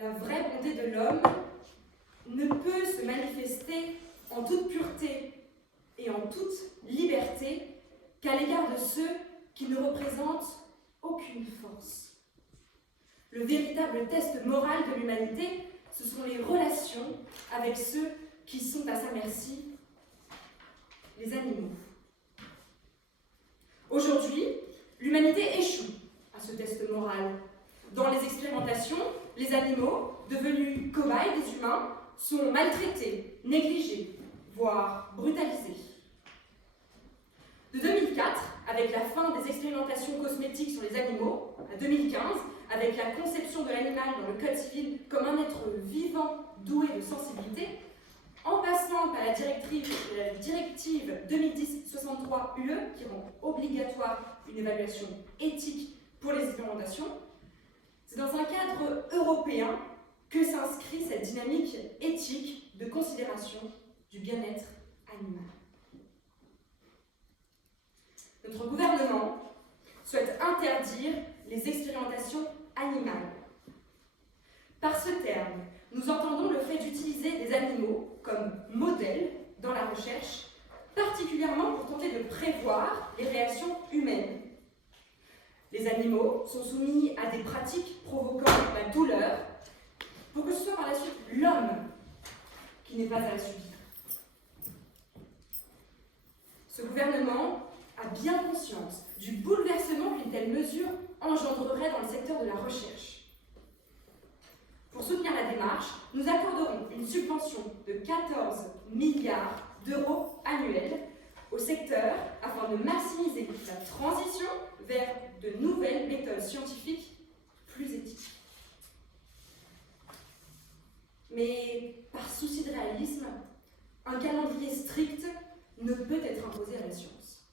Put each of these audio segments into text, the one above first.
la vraie bonté de l'homme ne peut se manifester en toute pureté et en toute liberté qu'à l'égard de ceux qui ne représentent aucune force. Le véritable test moral de l'humanité, ce sont les relations avec ceux qui sont à sa merci, les animaux. Aujourd'hui, l'humanité échoue à ce test moral. Dans les expérimentations, les animaux, devenus cobayes des humains, sont maltraités, négligés, voire brutalisés. De 2004, avec la fin des expérimentations cosmétiques sur les animaux, à 2015, avec la conception de l'animal dans le Code civil comme un être vivant doué de sensibilité, en passant par la directive 2010-63-UE qui rend obligatoire une évaluation éthique pour les expérimentations, c'est dans un cadre européen que s'inscrit cette dynamique éthique de considération du bien-être animal. Notre gouvernement souhaite interdire les expérimentations animales. Par ce terme, nous entendons le fait d'utiliser des animaux comme modèles dans la recherche, particulièrement pour tenter de prévoir les réactions humaines. Les animaux sont soumis à des pratiques provoquant la douleur pour que ce soit par la suite l'homme qui n'ait pas à la subir. Ce gouvernement a bien conscience du bouleversement qu'une telle mesure engendrerait dans le secteur de la recherche. Pour soutenir la démarche, nous accorderons une subvention de 14 milliards d'euros annuels au secteur afin de maximiser la transition vers de nouvelles méthodes scientifiques plus éthiques. Mais par souci de réalisme, un calendrier strict ne peut être imposé à la science,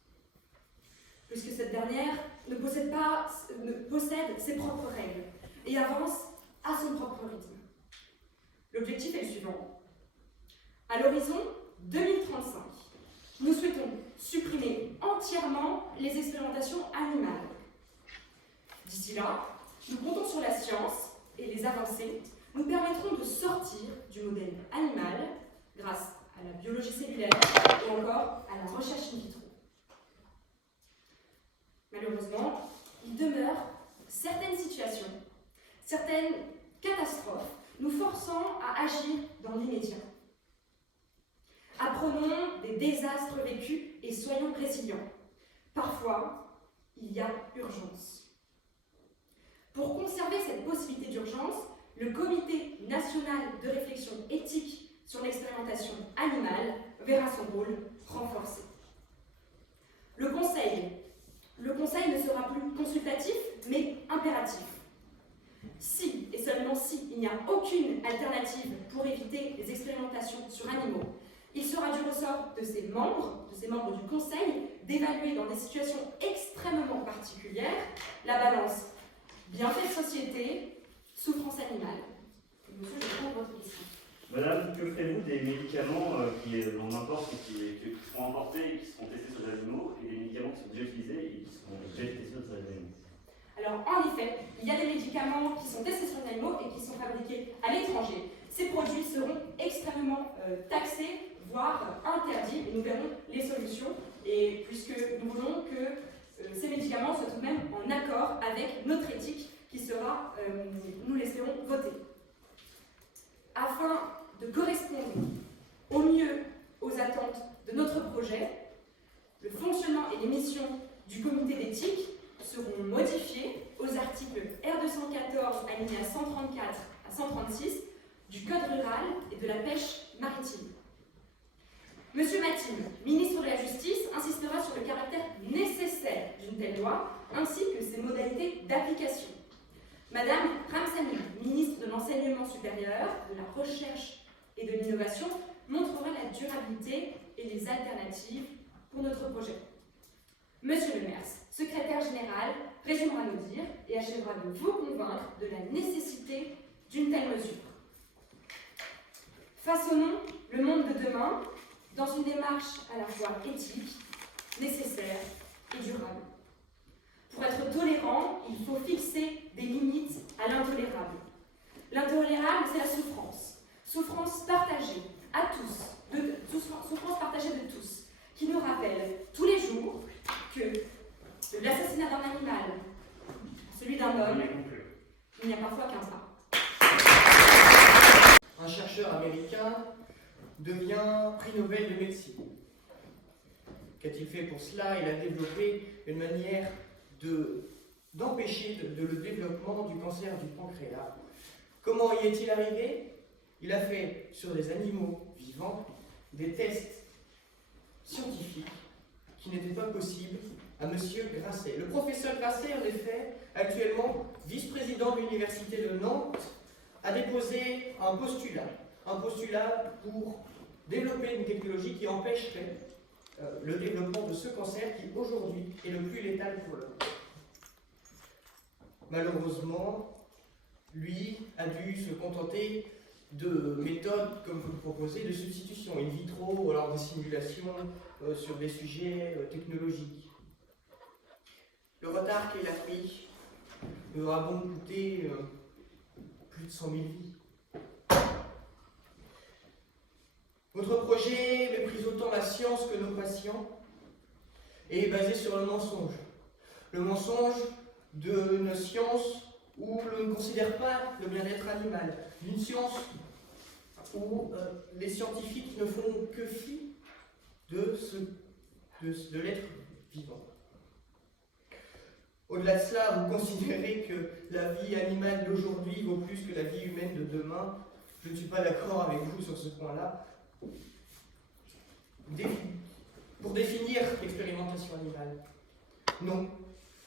puisque cette dernière ne possède ses propres règles et avance à son propre rythme. L'objectif est le suivant. À l'horizon 2035, nous souhaitons supprimer entièrement les expérimentations animales. D'ici là, nous comptons sur la science et les avancées nous permettront de sortir du modèle animal grâce à la biologie cellulaire ou encore à la recherche in vitro. Malheureusement, il demeure certaines situations, certaines catastrophes nous forçant à agir dans l'immédiat. Apprenons des désastres vécus et soyons résilients. Parfois, il y a urgence. Pour conserver cette possibilité d'urgence, le Comité national de réflexion éthique sur l'expérimentation animale verra son rôle renforcé. Le Conseil ne sera plus consultatif, mais impératif. Si, et seulement si, il n'y a aucune alternative pour éviter les expérimentations sur animaux, il sera du ressort de ses membres du Conseil, d'évaluer dans des situations extrêmement particulières la balance bienfait de société, souffrance animale. Monsieur, je prends votre question. Madame, que ferez-vous des médicaments l'on importe et qui seront importés et qui seront testés sur les animaux, et des médicaments qui sont déjà utilisés et qui seront déjà testés sur les animaux? Alors, en effet, il y a des médicaments qui sont testés sur les animaux et qui sont fabriqués à l'étranger. Ces produits seront extrêmement taxés, voire interdits, et nous verrons les solutions, et puisque nous voulons que ces médicaments soient tout de même en accord avec notre éthique qui sera, nous l'espérons, votée. Afin de correspondre au mieux aux attentes de notre projet, le fonctionnement et les missions du comité d'éthique seront modifiés aux articles R214 alinéa 134 à 136 du Code rural et de la pêche maritime. Monsieur Mathilde, ministre de la Justice, insistera sur le caractère nécessaire d'une telle loi ainsi que ses modalités d'application. Madame Ramsamy, ministre de l'Enseignement supérieur, de la Recherche et de l'Innovation, montrera la durabilité et les alternatives pour notre projet. Monsieur Le Mers, secrétaire général, résumera nos dires et achèvera de vous convaincre de la nécessité d'une telle mesure. Façonnons le monde de demain dans une démarche à la fois éthique, nécessaire et durable. Pour être tolérant, il faut fixer des limites à l'intolérable. L'intolérable, c'est la souffrance. Souffrance partagée à tous, souffrance partagée de tous, qui nous rappelle tous les jours que l'assassinat d'un animal, celui d'un homme, il n'y a parfois qu'un pas. Un chercheur américain devient prix Nobel de médecine. Qu'a-t-il fait pour cela? Il a développé une manière d'empêcher le développement du cancer du pancréas. Comment y est-il arrivé? Il a fait sur des animaux vivants des tests scientifiques qui n'étaient pas possibles à M. Grasset. Le professeur Grasset, en effet, actuellement vice-président de l'université de Nantes, a déposé un postulat pour développer une technologie qui empêcherait le développement de ce cancer qui aujourd'hui est le plus létal pour l'homme. Malheureusement, lui a dû se contenter de méthodes, comme vous le proposez, de substitution in vitro ou alors des simulations sur des sujets technologiques. Le retard qu'il a pris nous aura bon coûté plus de 100 000 vies. Votre projet méprise autant la science que nos patients et est basé sur le mensonge. Le mensonge d'une science où l'on ne considère pas le bien-être animal, d'une science où les scientifiques ne font que fi de l'être vivant. Au-delà de cela, vous considérez que la vie animale d'aujourd'hui vaut plus que la vie humaine de demain. Je ne suis pas d'accord avec vous sur ce point-là. Pour définir l'expérimentation animale, non,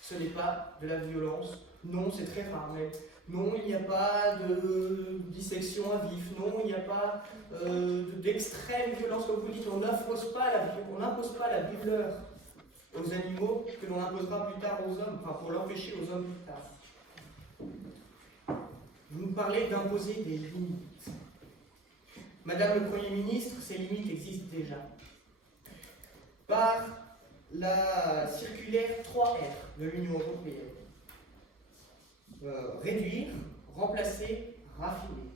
ce n'est pas de la violence. Non, c'est très rare, mais non, il n'y a pas de dissection à vif. Non, il n'y a pas d'extrême violence, comme vous dites. On n'impose pas la douleur aux animaux que l'on imposera plus tard aux hommes, enfin pour l'empêcher aux hommes plus tard. Vous nous parlez d'imposer des limites. Madame le Premier ministre, ces limites existent déjà. Par la circulaire 3R de l'Union européenne. Réduire, remplacer, raffiner.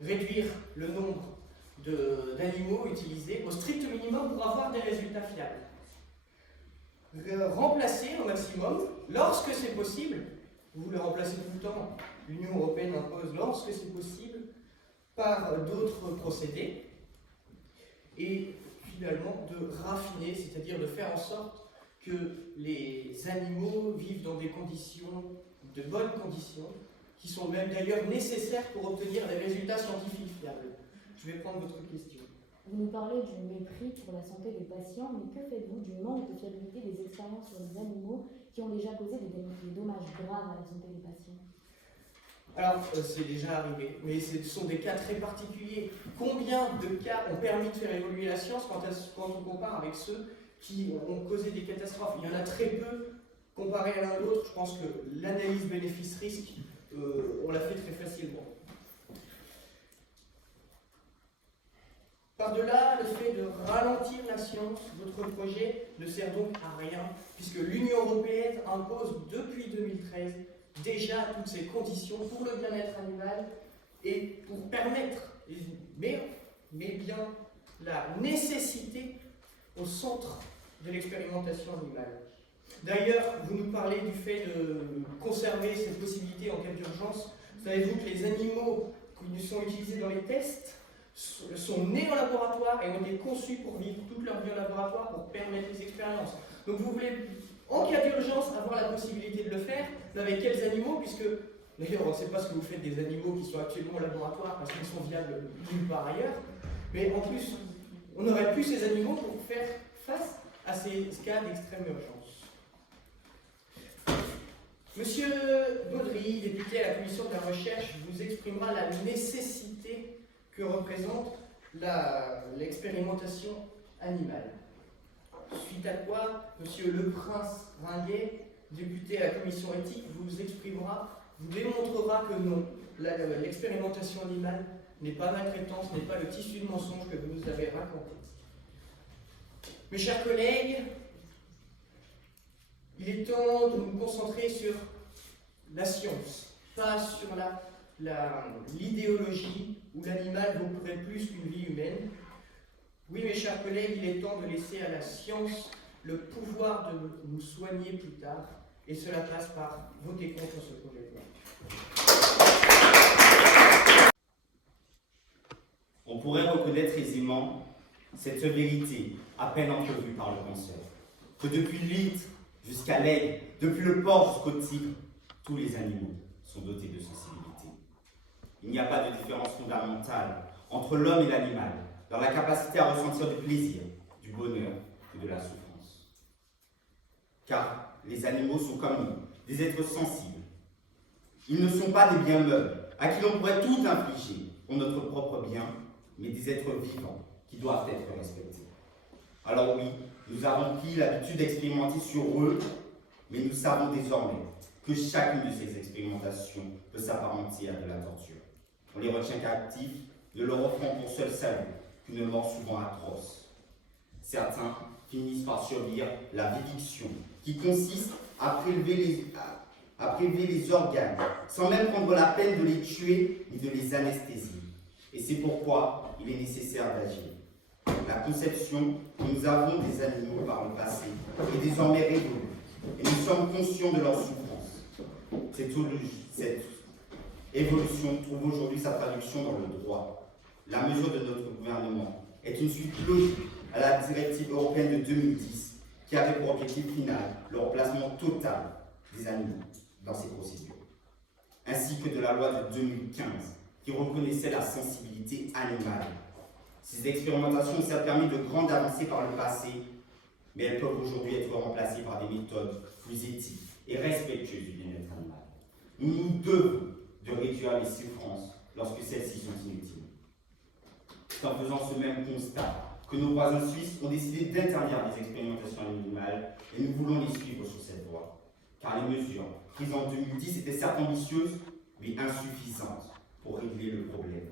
Réduire le nombre d'animaux utilisés au strict minimum pour avoir des résultats fiables. Remplacer au maximum, lorsque c'est possible, vous le remplacez tout le temps, l'Union européenne impose lorsque c'est possible, par d'autres procédés, et finalement de raffiner, c'est-à-dire de faire en sorte que les animaux vivent dans des conditions, de bonnes conditions, qui sont même d'ailleurs nécessaires pour obtenir des résultats scientifiques fiables. Je vais prendre votre question. Vous nous parlez du mépris pour la santé des patients, mais que faites-vous du manque de fiabilité des expériences sur les animaux qui ont déjà causé des dommages graves à la santé des patients? Alors, c'est déjà arrivé, mais ce sont des cas très particuliers. Combien de cas ont permis de faire évoluer la science quand on compare avec ceux qui ont causé des catastrophes? Il y en a très peu comparé à l'un à l'autre. Je pense que l'analyse bénéfice-risque, on l'a fait très facilement. Par-delà le fait de ralentir la science, votre projet ne sert donc à rien, puisque l'Union européenne impose depuis 2013 déjà toutes ces conditions pour le bien-être animal et pour permettre, mais bien la nécessité au centre de l'expérimentation animale. D'ailleurs, vous nous parlez du fait de conserver cette possibilité en cas d'urgence. Savez-vous que les animaux qui sont utilisés dans les tests sont nés en laboratoire et ont été conçus pour vivre toute leur vie en laboratoire pour permettre les expériences. Donc vous voulez, en cas d'urgence, avoir la possibilité de le faire, mais avec quels animaux? Puisque, d'ailleurs, on ne sait pas ce que vous faites des animaux qui sont actuellement au laboratoire parce qu'ils sont viables nulle part ailleurs, mais en plus, on n'aurait plus ces animaux pour faire face à ces cas d'extrême urgence. Monsieur Baudry, député à la commission de la recherche, vous exprimera la nécessité que représente l'expérimentation animale. Suite à quoi, monsieur Le Prince-Ringuet, député à la commission éthique, vous exprimera, vous démontrera que non, l'expérimentation animale n'est pas maltraitance, n'est pas le tissu de mensonge que vous nous avez raconté. Mes chers collègues, il est temps de nous concentrer sur la science, pas sur l'idéologie où l'animal vaudrait plus qu'une vie humaine. Oui, mes chers collègues, il est temps de laisser à la science le pouvoir de nous soigner plus tard, et cela passe par voter contre ce projet de loi. On pourrait reconnaître aisément cette vérité à peine entrevue par le penseur, que depuis l'huître jusqu'à l'aigle, depuis le porc jusqu'au tigre, tous les animaux sont dotés de sensibilité. Il n'y a pas de différence fondamentale entre l'homme et l'animal dans la capacité à ressentir du plaisir, du bonheur et de la souffrance. Car les animaux sont comme nous, des êtres sensibles. Ils ne sont pas des biens meubles à qui l'on pourrait tout infliger pour notre propre bien, mais des êtres vivants qui doivent être respectés. Alors oui, nous avons pris l'habitude d'expérimenter sur eux, mais nous savons désormais que chacune de ces expérimentations peut s'apparenter à de la torture. On les retient captifs, ne leur offrant pour seul salut qu'une mort souvent atroce. Certains finissent par subir la vivisection, qui consiste à prélever les organes, sans même prendre la peine de les tuer ni de les anesthésier. Et c'est pourquoi il est nécessaire d'agir. La conception que nous avons des animaux par le passé est désormais révolue, et nous sommes conscients de leur souffrance. Cette évolution trouve aujourd'hui sa traduction dans le droit. La mesure de notre gouvernement est une suite logique à la directive européenne de 2010 qui avait pour objectif final le remplacement total des animaux dans ces procédures, ainsi que de la loi de 2015 qui reconnaissait la sensibilité animale. Ces expérimentations ont certes permis de grandes avancées par le passé, mais elles peuvent aujourd'hui être remplacées par des méthodes plus éthiques et respectueuses du bien-être animal. Nous nous devons de réduire les souffrances lorsque celles-ci sont inutiles. C'est en faisant ce même constat que nos voisins suisses ont décidé d'interdire les expérimentations animales et nous voulons les suivre sur cette voie. Car les mesures prises en 2010 étaient certes ambitieuses, mais insuffisantes pour régler le problème.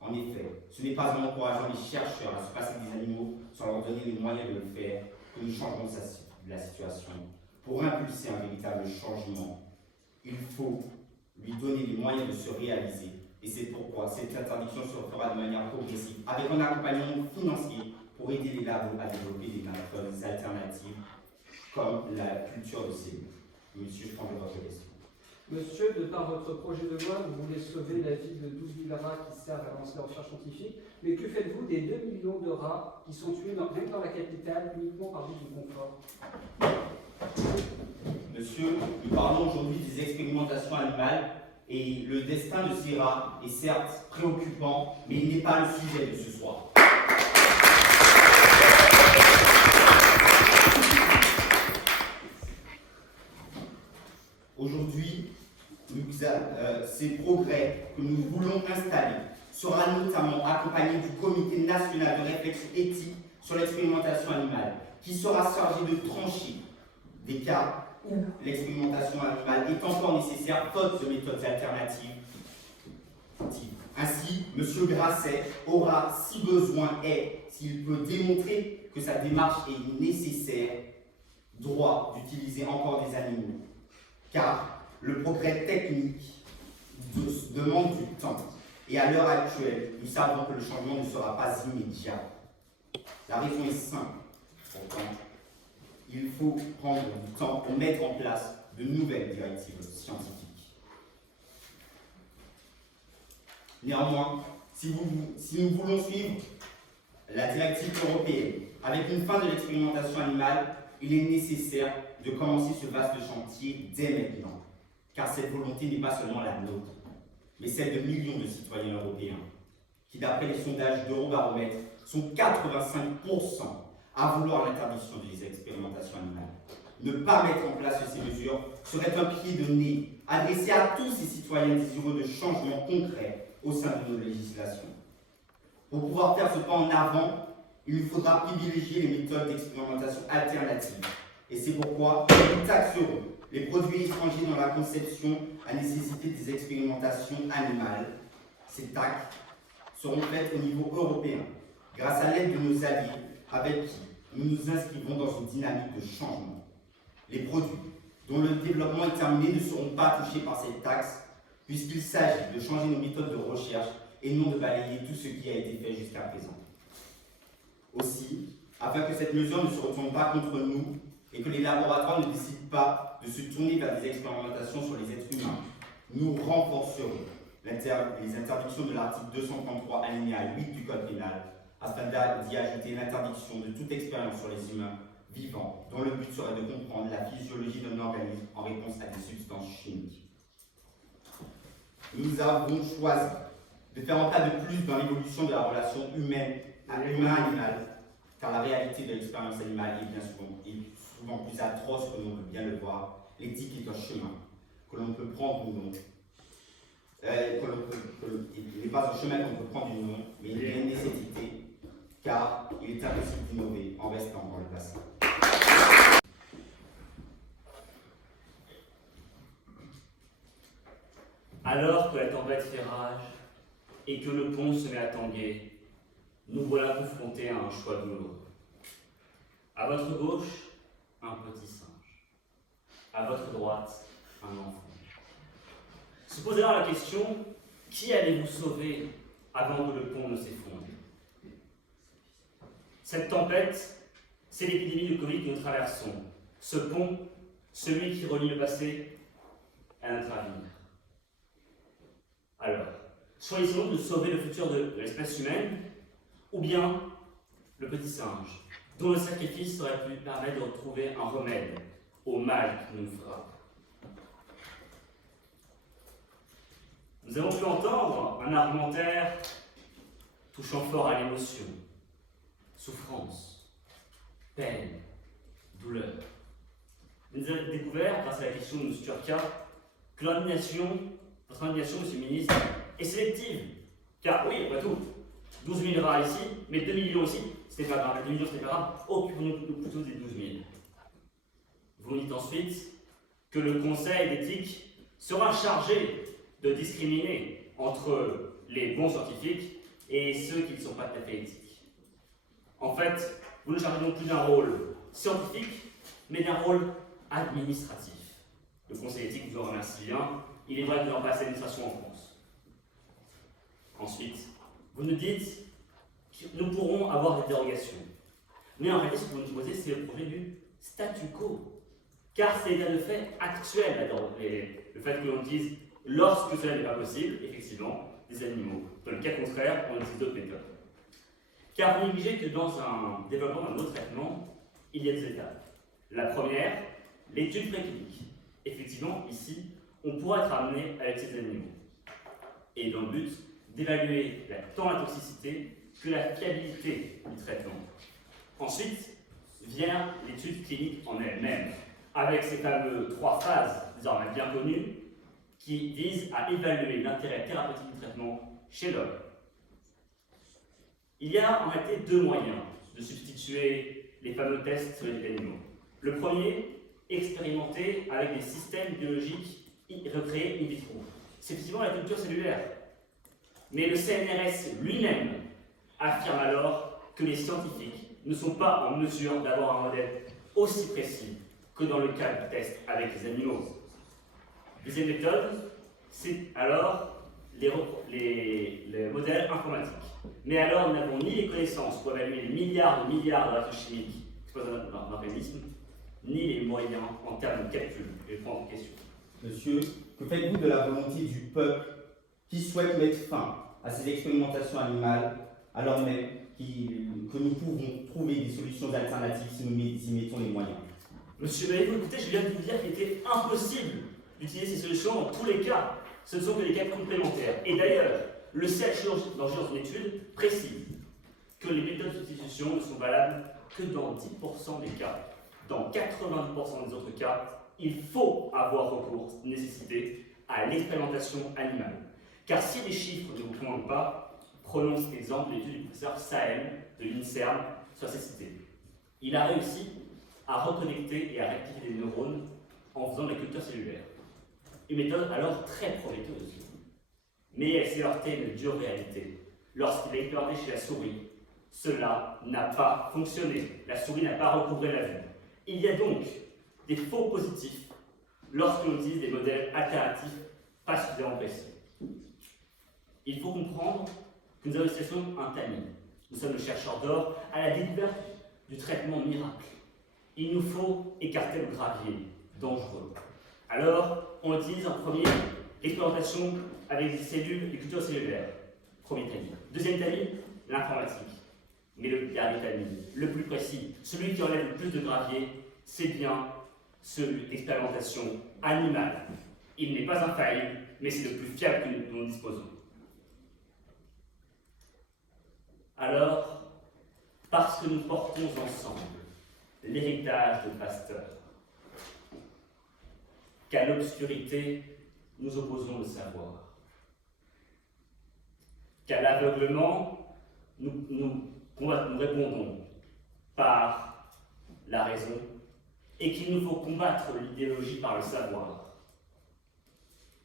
En effet, ce n'est pas en encourageant les chercheurs à se passer des animaux sans leur donner les moyens de le faire que nous changerons la situation. Pour impulser un véritable changement, il faut lui donner les moyens de se réaliser. Et c'est pourquoi cette interdiction se fera de manière progressive, avec un accompagnement financier pour aider les labos à développer des méthodes alternatives, comme la culture de cellules. Monsieur, je prends votre question. Monsieur, de par votre projet de loi, vous voulez sauver la vie de 12 000 rats qui servent à lancer la recherche scientifique, mais que faites-vous des 2 millions de rats qui sont tués même dans la capitale uniquement par but du confort? Monsieur, nous parlons aujourd'hui des expérimentations animales et le destin de ces rats est certes préoccupant, mais il n'est pas le sujet de ce soir. Aujourd'hui, ces progrès que nous voulons installer sera notamment accompagné du Comité national de réflexion éthique sur l'expérimentation animale, qui sera chargé de trancher des cas où l'expérimentation animale est encore nécessaire faute de méthodes alternatives. Ainsi, M. Grasset aura, si besoin est, s'il peut démontrer que sa démarche est nécessaire, droit d'utiliser encore des animaux. Car le progrès technique demande du temps. Et à l'heure actuelle, nous savons que le changement ne sera pas immédiat. La raison est simple. Pourtant, il faut prendre du temps pour mettre en place de nouvelles directives scientifiques. Néanmoins, si nous voulons suivre la directive européenne avec une fin de l'expérimentation animale, il est nécessaire de commencer ce vaste chantier dès maintenant, car cette volonté n'est pas seulement la nôtre, mais celle de millions de citoyens européens, qui d'après les sondages d'Eurobaromètre sont 85% à vouloir l'interdiction des expérimentations animales. Ne pas mettre en place ces mesures serait un pied de nez adressé à tous ces citoyens désireux de changements concrets au sein de nos législations. Pour pouvoir faire ce pas en avant, il nous faudra privilégier les méthodes d'expérimentation alternatives. Et c'est pourquoi nous taxerons les produits étrangers dans la conception à nécessiter des expérimentations animales. Ces taxes seront faites au niveau européen, grâce à l'aide de nos alliés avec qui nous nous inscrivons dans une dynamique de changement. Les produits dont le développement est terminé ne seront pas touchés par cette taxe, puisqu'il s'agit de changer nos méthodes de recherche et non de balayer tout ce qui a été fait jusqu'à présent. Aussi, afin que cette mesure ne se retourne pas contre nous et que les laboratoires ne décident pas de se tourner vers des expérimentations sur les êtres humains, nous renforcerons les interdictions de l'article 233 alinéa 8 du Code pénal, afin d'y ajouter l'interdiction de toute expérience sur les humains vivants, dont le but serait de comprendre la physiologie d'un organisme en réponse à des substances chimiques. Nous avons choisi de faire un pas de plus dans l'évolution de la relation humain-animal, car la réalité de l'expérience animale est souvent plus atroce que l'on peut bien le voir. L'éthique est un chemin que l'on peut prendre ou non. Il n'est pas un chemin qu'on peut prendre ou non, mais il est une nécessité, car il est impossible d'innover en restant dans le passé. Alors que la tempête fait rage et que le pont se met à tanguer, nous voilà confrontés à un choix douloureux. À votre gauche, un petit singe. À votre droite, un enfant. Se pose alors la question, qui allez-vous sauver avant que le pont ne s'effondre? Cette tempête, c'est l'épidémie de Covid que nous traversons. Ce pont, celui qui relie le passé à notre avenir. Alors, choisissons-nous de sauver le futur de l'espèce humaine, ou bien le petit singe, dont le sacrifice aurait pu permettre de retrouver un remède au mal qui nous frappe. Nous avons pu entendre un argumentaire touchant fort à l'émotion, souffrance, peine, douleur. Nous avons découvert, grâce à la question de M. Turca, que votre indignation, M. le ministre, est sélective. Car oui, après tout, 12 000 rats ici, mais 2 millions ici, c'était pas grave. 2 millions, c'était pas grave. Occupons-nous plutôt des 12 000. Vous me dites ensuite que le Conseil d'éthique sera chargé de discriminer entre les bons scientifiques et ceux qui ne sont pas tout à fait éthiques. En fait, vous ne chargez donc plus d'un rôle scientifique, mais d'un rôle administratif. Le Conseil d'éthique vous en remercie bien. Il est vrai que nous avons passé l'administration en France. Ensuite, vous nous dites que nous pourrons avoir des dérogations. Mais en réalité, ce que vous nous proposez, c'est le projet du statu quo. Car c'est l'état de fait actuel, le fait que l'on dise, lorsque cela n'est pas possible, effectivement, des animaux. Dans le cas contraire, on utilise d'autres méthodes. Car vous négligez que dans un développement d'un autre traitement, il y a des étapes. La première, l'étude préclinique. Effectivement, ici, on pourra être amené à utiliser des animaux. Et dans le but d'évaluer tant la toxicité que la fiabilité du traitement. Ensuite, vient l'étude clinique en elle-même, avec ces fameuses 3 phases désormais bien connues, qui visent à évaluer l'intérêt thérapeutique du traitement chez l'homme. Il y a en réalité 2 moyens de substituer les fameux tests sur les animaux. Le premier, expérimenter avec des systèmes biologiques recréés in vitro. C'est effectivement la culture cellulaire. Mais le CNRS lui-même affirme alors que les scientifiques ne sont pas en mesure d'avoir un modèle aussi précis que dans le cas du test avec les animaux. Deuxième méthode, c'est alors les modèles informatiques. Mais alors, nous n'avons ni les connaissances pour évaluer les milliards de réactions chimiques exposées dans un organisme, ni les moyens en termes de calcul. Je vais prendre une question. Monsieur, que faites-vous de la volonté du peuple qui souhaite mettre fin à ces expérimentations animales, alors même que nous pouvons trouver des solutions alternatives si nous y mettons les moyens? Monsieur Baïfou, écoutez, je viens de vous dire qu'il était impossible d'utiliser ces solutions dans tous les cas. Ce ne sont que des cas complémentaires. Et d'ailleurs, le CHU, dans son étude, précise que les méthodes de substitution ne sont valables que dans 10% des cas. Dans 90% des autres cas, il faut avoir recours, nécessité, à l'expérimentation animale. Car si les chiffres ne vous convainquent pas, prenons cet exemple de l'étude du professeur Sahem de l'INSERM sur la cécité. Il a réussi à reconnecter et à réactiver des neurones en faisant de la culture cellulaire. Une méthode alors très prometteuse. Mais elle s'est heurtée à une dure réalité. Lorsqu'il a expérimenté chez la souris, cela n'a pas fonctionné. La souris n'a pas recouvré la vue. Il y a donc des faux positifs lorsque l'on utilise des modèles alternatifs pas suffisamment précis. Il faut comprendre que nous avons une situation interne. Nous sommes le chercheur d'or à la découverte du traitement miracle. Il nous faut écarter le gravier dangereux. Alors, on utilise en premier l'expérimentation avec des cellules et cultures cellulaires. Premier tamis. Deuxième tamis, l'informatique. Mais le dernier tamis, le plus précis, celui qui enlève le plus de gravier, c'est bien celui d'expérimentation animale. Il n'est pas infaillible, mais c'est le plus fiable que nous disposons. Alors, parce que nous portons ensemble l'héritage de Pasteur, qu'à l'obscurité, nous opposons le savoir, qu'à l'aveuglement, nous répondons par la raison, et qu'il nous faut combattre l'idéologie par le savoir.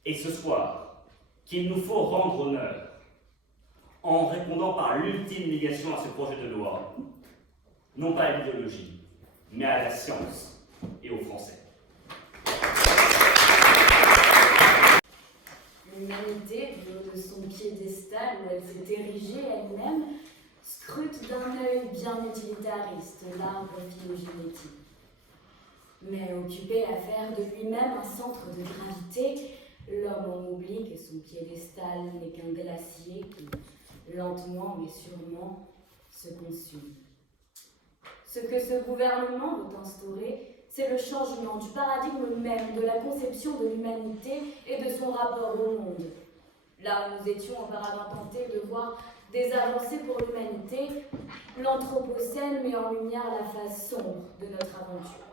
Et ce soir, qu'il nous faut rendre honneur en répondant par l'ultime négation à ce projet de loi, non pas à l'idéologie, mais à la science et aux Français. L'humanité, du haut de son piédestal où elle s'est érigée elle-même, scrute d'un œil bien utilitariste l'arbre phylogénétique. Mais occupé à faire de lui-même un centre de gravité, l'homme en oublie que son piédestal n'est qu'un glacier qui, lentement mais sûrement, se consume. Ce que ce gouvernement veut instaurer, c'est le changement du paradigme même de la conception de l'humanité et de son rapport au monde. Là où nous étions auparavant tentés de voir des avancées pour l'humanité, l'Anthropocène met en lumière la face sombre de notre aventure.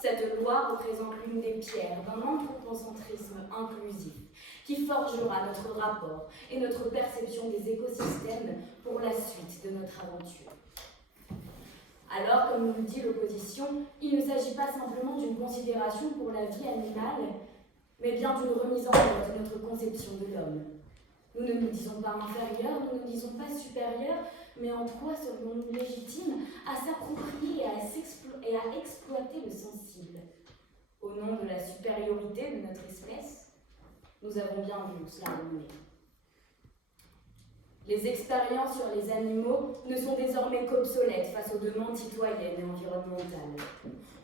Cette loi représente l'une des pierres d'un anthropocentrisme inclusif qui forgera notre rapport et notre perception des écosystèmes pour la suite de notre aventure. Alors, comme nous le dit l'opposition, il ne s'agit pas simplement d'une considération pour la vie animale, mais bien d'une remise en cause de notre conception de l'homme. Nous ne nous disons pas inférieurs, nous ne nous disons pas supérieurs, mais en quoi serions-nous légitimes à s'approprier et à exploiter le sensible? Au nom de la supériorité de notre espèce, nous avons bien vu cela mener. Les expériences sur les animaux ne sont désormais qu'obsolètes face aux demandes citoyennes et environnementales.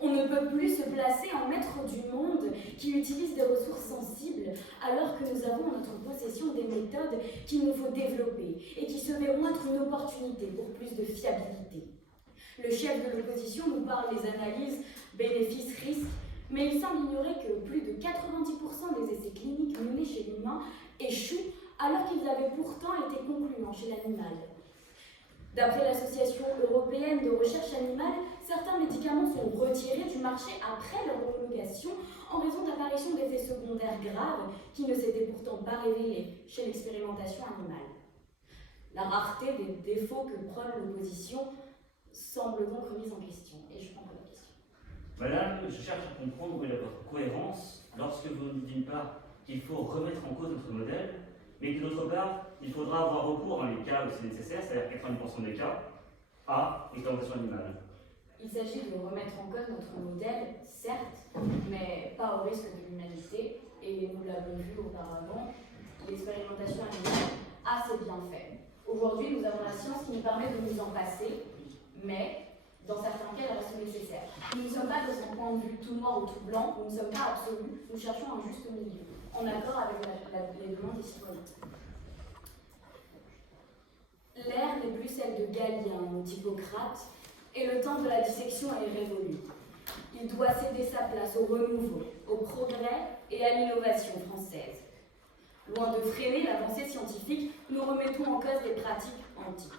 On ne peut plus se placer en maître du monde qui utilise des ressources sensibles alors que nous avons en notre possession des méthodes qu'il nous faut développer et qui se verront être une opportunité pour plus de fiabilité. Le chef de l'opposition nous parle des analyses bénéfices-risques, mais il semble ignorer que plus de 90% des essais cliniques menés chez l'humain échouent alors qu'ils avaient pourtant été concluants chez l'animal. D'après l'Association européenne de recherche animale, certains médicaments sont retirés du marché après leur homologation en raison d'apparition d'effets secondaires graves qui ne s'étaient pourtant pas révélés chez l'expérimentation animale. La rareté des défauts que prône l'opposition semble donc remise en question. Et je prends la question. Madame, je cherche à comprendre où est votre cohérence lorsque vous nous dites d'une part qu'il faut remettre en cause notre modèle, mais que d'autre part, il faudra avoir recours dans les cas où c'est nécessaire, c'est-à-dire 90% des cas, à l'expérimentation animale. Il s'agit de remettre en cause notre modèle, certes, mais pas au risque de l'humanité, et nous l'avons vu auparavant, l'expérimentation animale a ses bienfaits. Aujourd'hui, nous avons la science qui nous permet de nous en passer, mais dans certains cas, elle reste nécessaire. Nous ne sommes pas dans un point de vue tout noir ou tout blanc, nous ne sommes pas absolus, nous cherchons un juste milieu, en accord avec les demandes des citoyens. L'ère n'est plus celle de Galien ou d'Hippocrate, et le temps de la dissection est révolu. Il doit céder sa place au renouveau, au progrès et à l'innovation française. Loin de freiner l'avancée scientifique, nous remettons en cause des pratiques antiques.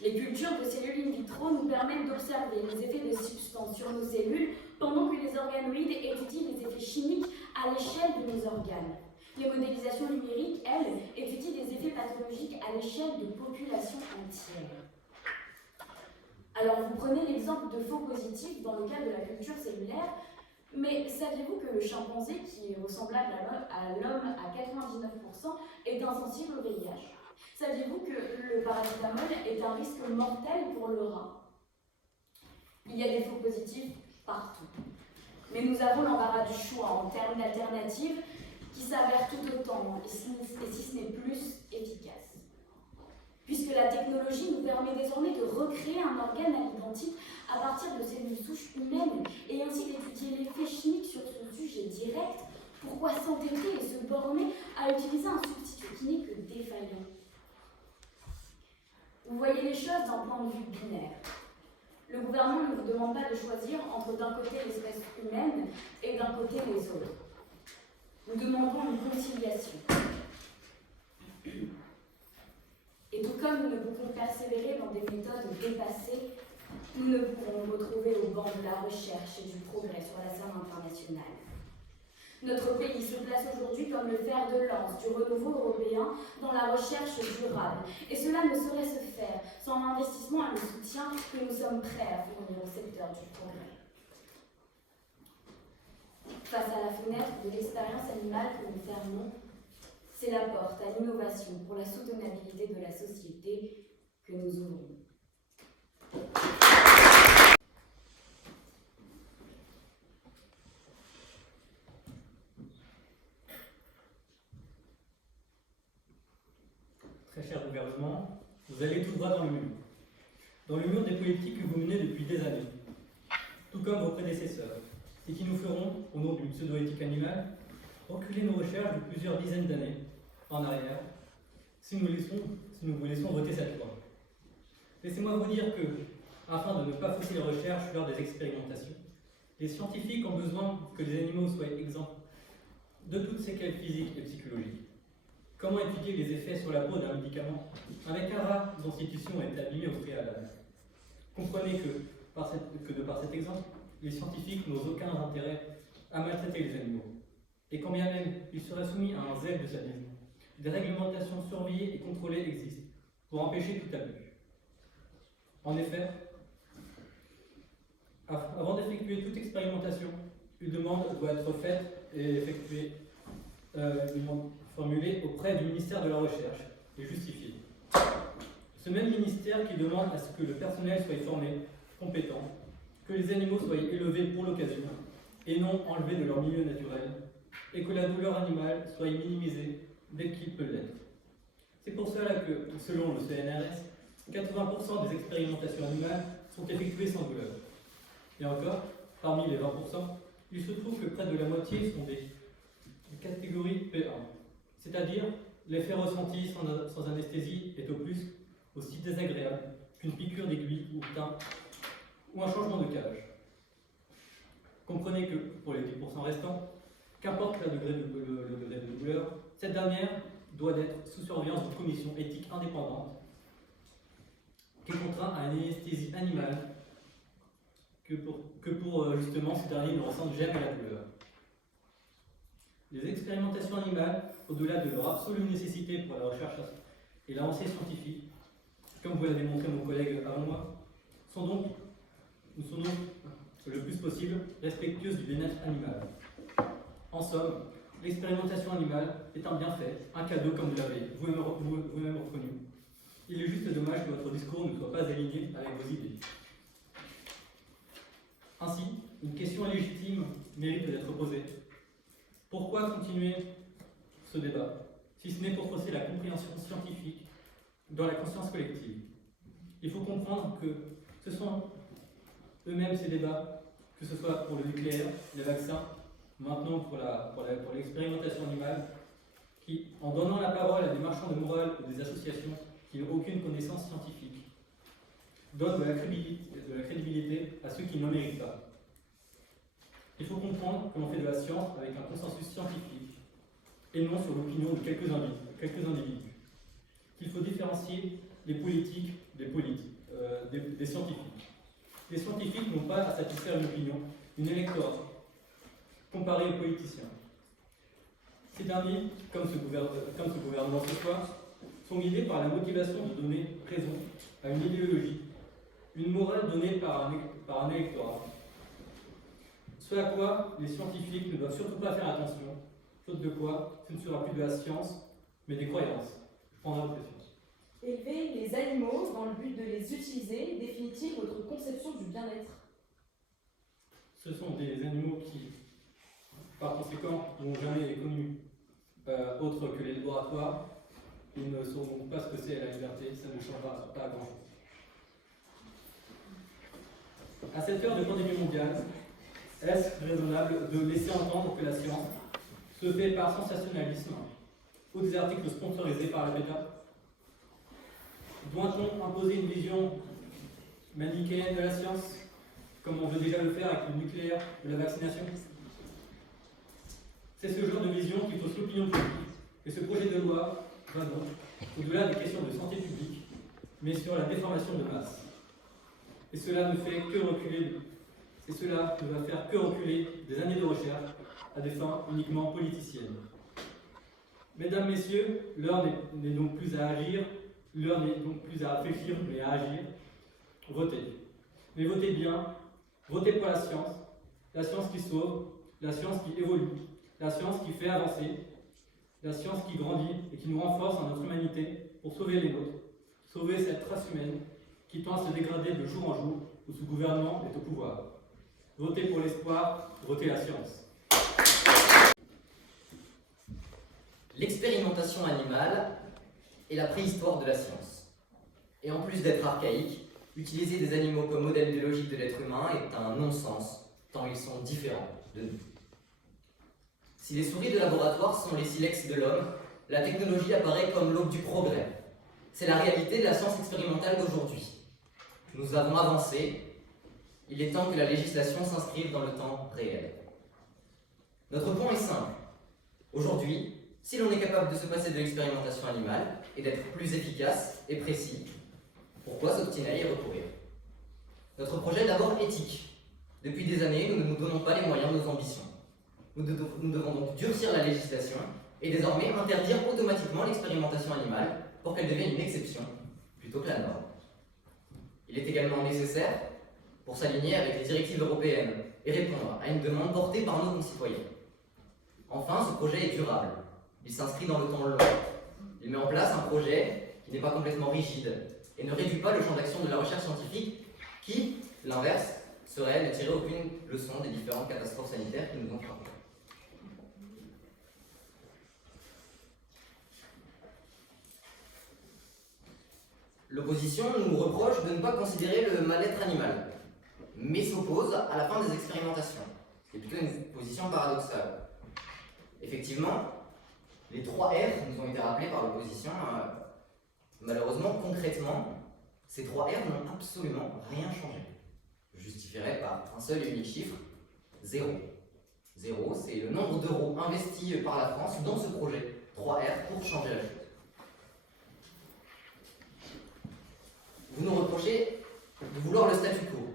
Les cultures de cellules in vitro nous permettent d'observer les effets des substances sur nos cellules pendant que les organoïdes étudient les effets chimiques à l'échelle de nos organes. Les modélisations numériques, elles, étudient des effets pathologiques à l'échelle de populations entières. Alors, vous prenez l'exemple de faux positifs dans le cas de la culture cellulaire, mais saviez-vous que le chimpanzé, qui est ressemblable à l'homme à 99%, est insensible au VIH? Saviez-vous que le paracétamol est un risque mortel pour le rat? Il y a des faux positifs partout. Mais nous avons l'embarras du choix en termes d'alternatives qui s'avèrent tout autant, et si ce n'est plus, efficaces. Puisque la technologie nous permet désormais de recréer un organe à l'identique à partir de cellules souches humaines et ainsi d'étudier l'effet chimique sur son sujet direct, pourquoi s'entêter et se borner à utiliser un substitut qui n'est que défaillant? Vous voyez les choses d'un point de vue binaire. Le gouvernement ne vous demande pas de choisir entre d'un côté l'espèce humaine et d'un côté les autres. Nous demandons une conciliation. Et tout comme nous ne pouvons persévérer dans des méthodes dépassées, nous ne pourrons nous retrouver au banc de la recherche et du progrès sur la scène internationale. Notre pays se place aujourd'hui comme le fer de lance du renouveau européen dans la recherche durable. Et cela ne saurait se faire sans l'investissement et le soutien que nous sommes prêts à fournir au secteur du progrès. Face à la fenêtre de l'expérience animale que nous fermons, c'est la porte à l'innovation pour la soutenabilité de la société que nous ouvrons. Très cher gouvernement, vous allez tout droit dans le mur des politiques que vous menez depuis des années, tout comme vos prédécesseurs, et qui nous feront, au nom d'une pseudo-éthique animale, reculer nos recherches de plusieurs dizaines d'années en arrière, si nous vous laissons voter cette loi. Laissez-moi vous dire que, afin de ne pas fausser les recherches lors des expérimentations, les scientifiques ont besoin que les animaux soient exempts de toutes séquelles physiques et psychologiques. Comment étudier les effets sur la peau d'un médicament avec un rat dont l'institution est abîmée au préalable? Comprenez que, de par cet exemple, les scientifiques n'ont aucun intérêt à maltraiter les animaux. Et quand bien même ils seraient soumis à un zèle de sadisme, des réglementations surveillées et contrôlées existent pour empêcher tout abus. En effet, avant d'effectuer toute expérimentation, une demande doit être faite et effectuée, une demande formulée auprès du ministère de la Recherche et justifiée. Ce même ministère qui demande à ce que le personnel soit formé, compétent, que les animaux soient élevés pour l'occasion et non enlevés de leur milieu naturel, et que la douleur animale soit minimisée dès qu'il peut l'être. C'est pour cela que, selon le CNRS, 80% des expérimentations animales sont effectuées sans douleur. Et encore, parmi les 20%, il se trouve que près de la moitié sont des catégories P1, c'est-à-dire l'effet ressenti sans anesthésie est au plus aussi désagréable qu'une piqûre d'aiguille ou un changement de cage. Comprenez que, pour les 10% restants, qu'importe le degré de douleur, cette dernière doit être sous surveillance d'une commission éthique indépendante qui est contrainte à une anesthésie animale que pour justement ce dernier ne ressente jamais la douleur. Les expérimentations animales, au-delà de leur absolue nécessité pour la recherche et l'avancée scientifique, comme vous l'avez montré mon collègue avant moi, sont donc le plus possible respectueuses du bien-être animal. En somme, l'expérimentation animale est un bienfait, un cadeau comme vous l'avez vous-même reconnu. Il est juste dommage que votre discours ne soit pas aligné avec vos idées. Ainsi, une question légitime mérite d'être posée. Pourquoi continuer ce débat, si ce n'est pour fausser la compréhension scientifique dans la conscience collective? Il faut comprendre que ce sont eux-mêmes ces débats, que ce soit pour le nucléaire, les vaccins, maintenant pour l'expérimentation animale, qui, en donnant la parole à des marchands de morale ou des associations qui n'ont aucune connaissance scientifique, donnent de la crédibilité à ceux qui n'en méritent pas. Il faut comprendre que l'on fait de la science avec un consensus scientifique et non sur l'opinion de quelques individus. Qu'il faut différencier les politiques des scientifiques. Les scientifiques n'ont pas à satisfaire une opinion, une électorat, comparé aux politiciens. Ces derniers, comme ce gouvernement ce soir, sont guidés par la motivation de donner raison à une idéologie, une morale donnée par un électorat. Ce à quoi les scientifiques ne doivent surtout pas faire attention, faute de quoi ce ne sera plus de la science, mais des croyances. Je prendrai votre question. Élever les animaux dans le but de les utiliser définit-il votre conception du bien-être? Ce sont des animaux qui, par conséquent, n'ont jamais connu autre que les laboratoires. Ils ne sauront donc pas ce que c'est la liberté, ça ne changera pas grand-chose. À cette heure de pandémie mondiale, est-ce raisonnable de laisser entendre que la science se fait par sensationnalisme ou des articles sponsorisés par la PETA? Doit-on imposer une vision manichéenne de la science, comme on veut déjà le faire avec le nucléaire ou la vaccination? C'est ce genre de vision qui fausse l'opinion publique, et ce projet de loi va donc au-delà des questions de santé publique, mais sur la déformation de masse. Et cela ne va faire que reculer des années de recherche à des fins uniquement politiciennes. Mesdames, Messieurs, l'heure n'est donc plus à agir, l'heure n'est donc plus à réfléchir, mais à agir. Votez. Mais votez bien, votez pour la science qui sauve, la science qui évolue, la science qui fait avancer, la science qui grandit et qui nous renforce en notre humanité pour sauver les nôtres, sauver cette race humaine qui tend à se dégrader de jour en jour où ce gouvernement est au pouvoir. Votez pour l'espoir, votez la science. L'expérimentation animale est la préhistoire de la science. Et en plus d'être archaïque, utiliser des animaux comme modèle biologique de l'être humain est un non-sens, tant ils sont différents de nous. Si les souris de laboratoire sont les silex de l'homme, la technologie apparaît comme l'aube du progrès. C'est la réalité de la science expérimentale d'aujourd'hui. Nous avons avancé, il est temps que la législation s'inscrive dans le temps réel. Notre point est simple. Aujourd'hui, si l'on est capable de se passer de l'expérimentation animale et d'être plus efficace et précis, pourquoi s'obstiner à y recourir? Notre projet est d'abord éthique. Depuis des années, nous ne nous donnons pas les moyens de nos ambitions. Nous devons donc durcir la législation et désormais interdire automatiquement l'expérimentation animale pour qu'elle devienne une exception plutôt que la norme. Il est également nécessaire pour s'aligner avec les directives européennes et répondre à une demande portée par nos concitoyens. Enfin, ce projet est durable. Il s'inscrit dans le temps long. Il met en place un projet qui n'est pas complètement rigide et ne réduit pas le champ d'action de la recherche scientifique qui, l'inverse, serait ne tirer aucune leçon des différentes catastrophes sanitaires qui nous ont frappés. L'opposition nous reproche de ne pas considérer le mal-être animal, mais s'oppose à la fin des expérimentations. C'est plutôt une position paradoxale. Effectivement, les 3 R nous ont été rappelés par l'opposition. Malheureusement, concrètement, ces 3 R n'ont absolument rien changé. Je justifierai par un seul et unique chiffre, 0. 0, c'est le nombre d'euros investis par la France dans ce projet 3R pour changer la chose. Vous nous reprochez de vouloir le statu quo.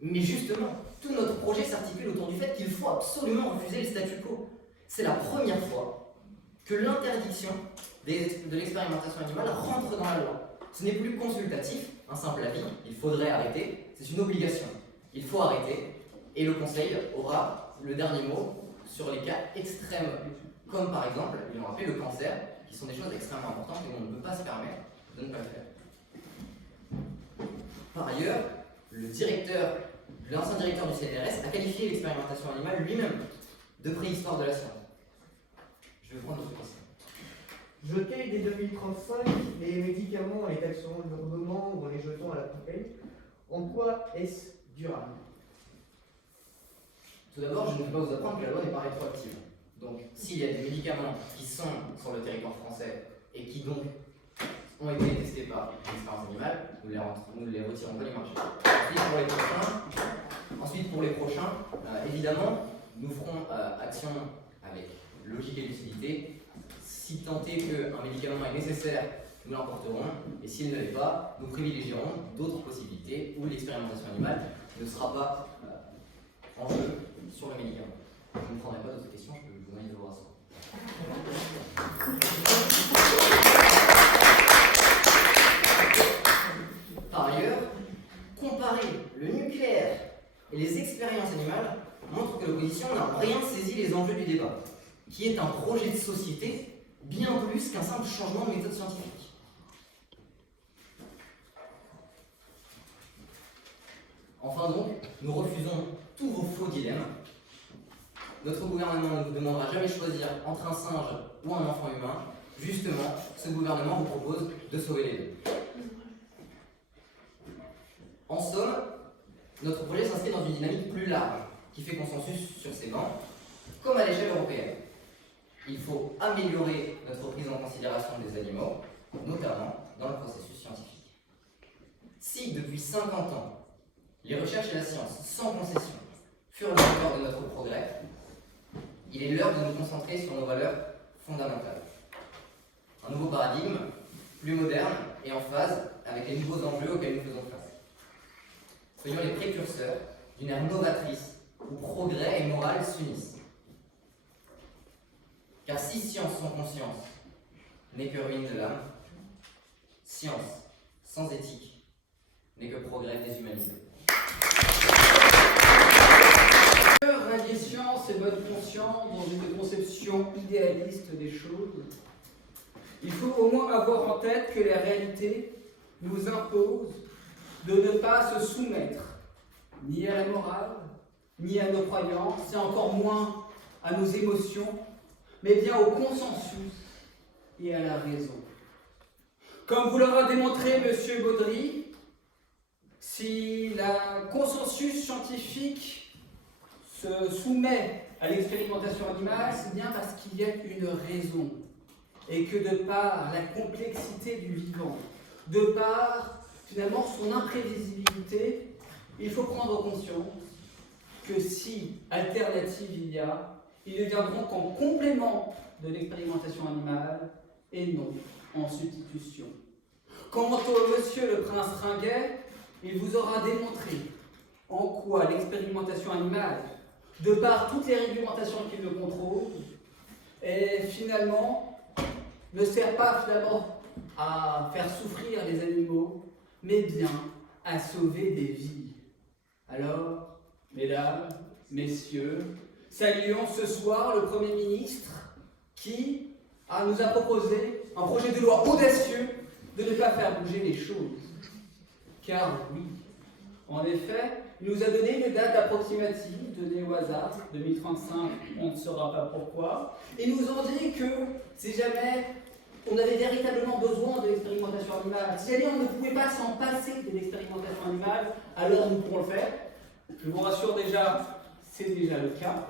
Mais justement, tout notre projet s'articule autour du fait qu'il faut absolument refuser le statu quo. C'est la première fois que l'interdiction de l'expérimentation animale rentre dans la loi. Ce n'est plus consultatif, un simple avis, il faudrait arrêter, c'est une obligation. Il faut arrêter, et le Conseil aura le dernier mot sur les cas extrêmes, comme par exemple, ils l'ont rappelé, le cancer, qui sont des choses extrêmement importantes et on ne peut pas se permettre de ne pas le faire. Par ailleurs, l'ancien directeur du CNRS a qualifié l'expérimentation animale lui-même de préhistoire de la science. Je vais prendre notre question. Jeter dès 2035 les médicaments en les taxant lourdement ou en les jetant à la poubelle, en quoi est-ce durable? Tout d'abord, je ne peux pas vous apprendre que la loi n'est pas rétroactive. Donc, s'il y a des médicaments qui sont sur le territoire français et qui donc ont été testés par l'expérience animale, nous ne les retirons pas du marché. Ensuite, pour les prochains, évidemment, nous ferons action avec logique et lucidité. Si tant est qu'un médicament est nécessaire, nous l'emporterons, et s'il ne l'est pas, nous privilégierons d'autres possibilités où l'expérimentation animale ne sera pas en jeu sur le médicament. Je ne prendrai pas d'autres questions, je peux vous donner de vous rassurer. Par ailleurs, comparer le nucléaire et les expériences animales montre que l'opposition n'a rien saisi les enjeux du débat, qui est un projet de société bien plus qu'un simple changement de méthode scientifique. Enfin donc, nous refusons tous vos faux dilemmes. Notre gouvernement ne vous demandera jamais de choisir entre un singe ou un enfant humain. Justement, ce gouvernement vous propose de sauver les deux. En somme, notre projet s'inscrit dans une dynamique plus large, qui fait consensus sur ces bancs, comme à l'échelle européenne. Il faut améliorer notre prise en considération des animaux, notamment dans le processus scientifique. Si, depuis 50 ans, les recherches et la science, sans concession, furent le moteur de notre progrès, il est l'heure de nous concentrer sur nos valeurs fondamentales. Un nouveau paradigme, plus moderne et en phase avec les nouveaux enjeux auxquels nous faisons face. Soyons les précurseurs d'une ère novatrice où progrès et morale s'unissent. Car si science sans conscience n'est que ruine de l'âme, science sans éthique n'est que progrès déshumanisé. Rallier science et bonne conscience dans une conception idéaliste des choses, il faut au moins avoir en tête que la réalité nous impose de ne pas se soumettre ni à la morale, ni à nos croyances, et encore moins à nos émotions, mais bien au consensus et à la raison. Comme vous l'aura démontré M. Baudry, si la consensus scientifique se soumet à l'expérimentation animale, c'est bien parce qu'il y a une raison, et que de par la complexité du vivant, de par finalement son imprévisibilité, il faut prendre conscience que si alternative il y a, ils ne viendront qu'en complément de l'expérimentation animale et non en substitution. Quant au monsieur le prince Ringuet, il vous aura démontré en quoi l'expérimentation animale, de par toutes les réglementations qui le contrôlent, finalement ne sert pas finalement à faire souffrir les animaux, mais bien à sauver des vies. Alors, mesdames, messieurs, saluons ce soir le Premier ministre qui nous a proposé un projet de loi audacieux de ne pas faire bouger les choses. Car oui, en effet, il nous a donné une date approximative donnée au hasard, 2035, on ne saura pas pourquoi. Ils nous ont dit que si jamais on avait véritablement besoin de l'expérimentation animale, si jamais on ne pouvait pas s'en passer de l'expérimentation animale, alors nous pourrons le faire. Je vous rassure déjà, c'est déjà le cas.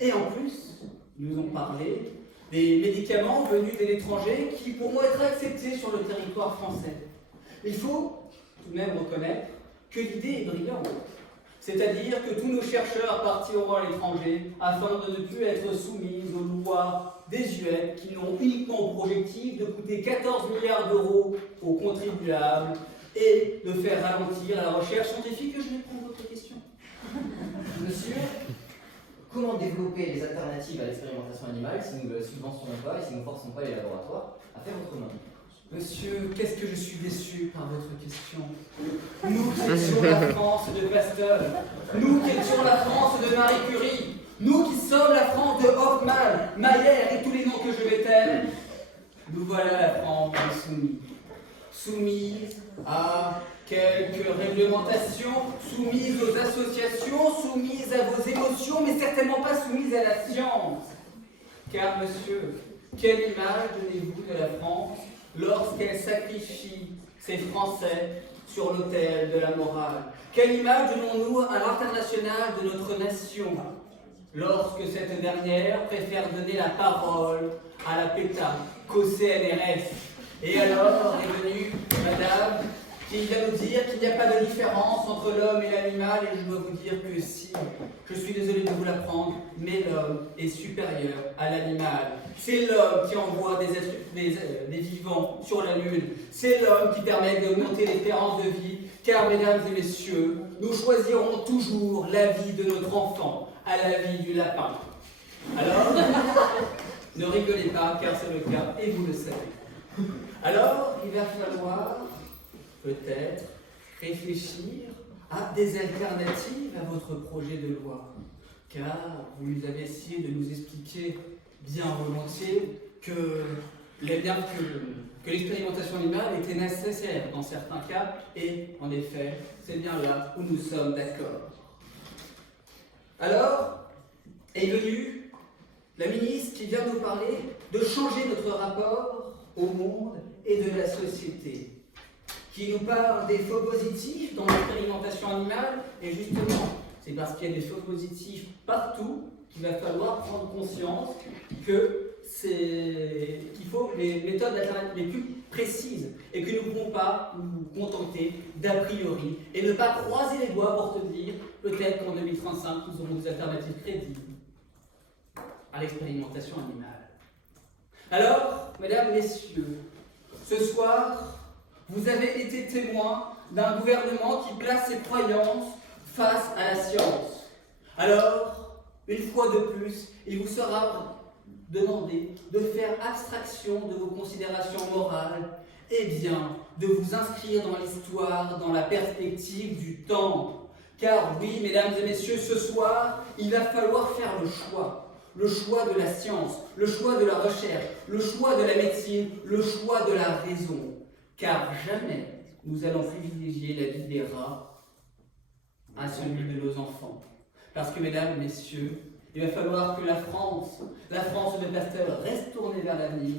Et en plus, ils nous ont parlé des médicaments venus de l'étranger qui pourront être acceptés sur le territoire français. Il faut tout de même reconnaître que l'idée est brillante. C'est-à-dire que tous nos chercheurs partiront à l'étranger afin de ne plus être soumis aux lois désuètes qui n'ont uniquement pour objectif de coûter 14 milliards d'euros aux contribuables et de faire ralentir la recherche scientifique. Je vais prendre votre question. Monsieur, comment développer les alternatives à l'expérimentation animale si nous ne subventionnons pas et si nous ne forçons pas les laboratoires à faire autrement? Monsieur, qu'est-ce que je suis déçu par votre question. Nous qui étions la France de Pasteur, nous qui étions la France de Marie Curie, nous qui sommes la France de Hoffmann, Mayer et tous les noms que je vais taire, nous voilà la France soumise. Soumise à quelques réglementations, soumise aux associations, soumise à vos émotions, mais certainement pas soumise à la science. Car, monsieur, quelle image donnez-vous de la France lorsqu'elle sacrifie ses Français sur l'autel de la morale? Quelle image donnons-nous à l'international de notre nation lorsque cette dernière préfère donner la parole à la PETA qu'au CNRS? Et alors est venue madame qui vient nous dire qu'il n'y a pas de différence entre l'homme et l'animal, et je dois vous dire que si, je suis désolé de vous l'apprendre, mais l'homme est supérieur à l'animal. C'est l'homme qui envoie des vivants sur la Lune. C'est l'homme qui permet d'augmenter l'espérance de vie, car, mesdames et messieurs, nous choisirons toujours la vie de notre enfant à la vie du lapin. Alors, ne rigolez pas, car c'est le cas, et vous le savez. Alors, il va falloir peut-être réfléchir à des alternatives à votre projet de loi. Car vous nous avez essayé de nous expliquer bien volontiers que l'expérimentation animale était nécessaire dans certains cas, et en effet, c'est bien là où nous sommes d'accord. Alors est venue la ministre qui vient nous parler de changer notre rapport au monde et de la société, qui nous parle des faux positifs dans l'expérimentation animale, et justement, c'est parce qu'il y a des faux positifs partout qu'il va falloir prendre conscience qu'il faut les méthodes alternatives les plus précises et que nous ne pouvons pas nous contenter d'a priori et ne pas croiser les doigts pour te dire peut-être qu'en 2035 nous aurons des alternatives crédibles à l'expérimentation animale. Alors, mesdames, messieurs, ce soir, vous avez été témoins d'un gouvernement qui place ses croyances face à la science. Alors, une fois de plus, il vous sera demandé de faire abstraction de vos considérations morales et bien de vous inscrire dans l'histoire, dans la perspective du temps. Car oui, mesdames et messieurs, ce soir, il va falloir faire le choix. Le choix de la science, le choix de la recherche, le choix de la médecine, le choix de la raison. Car jamais nous allons privilégier la vie des rats à celui de nos enfants. Parce que, mesdames, messieurs, il va falloir que la France de Pasteur reste tournée vers l'avenir,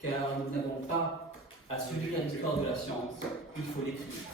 car nous n'avons pas à subir l'histoire de la science, il faut l'écrire.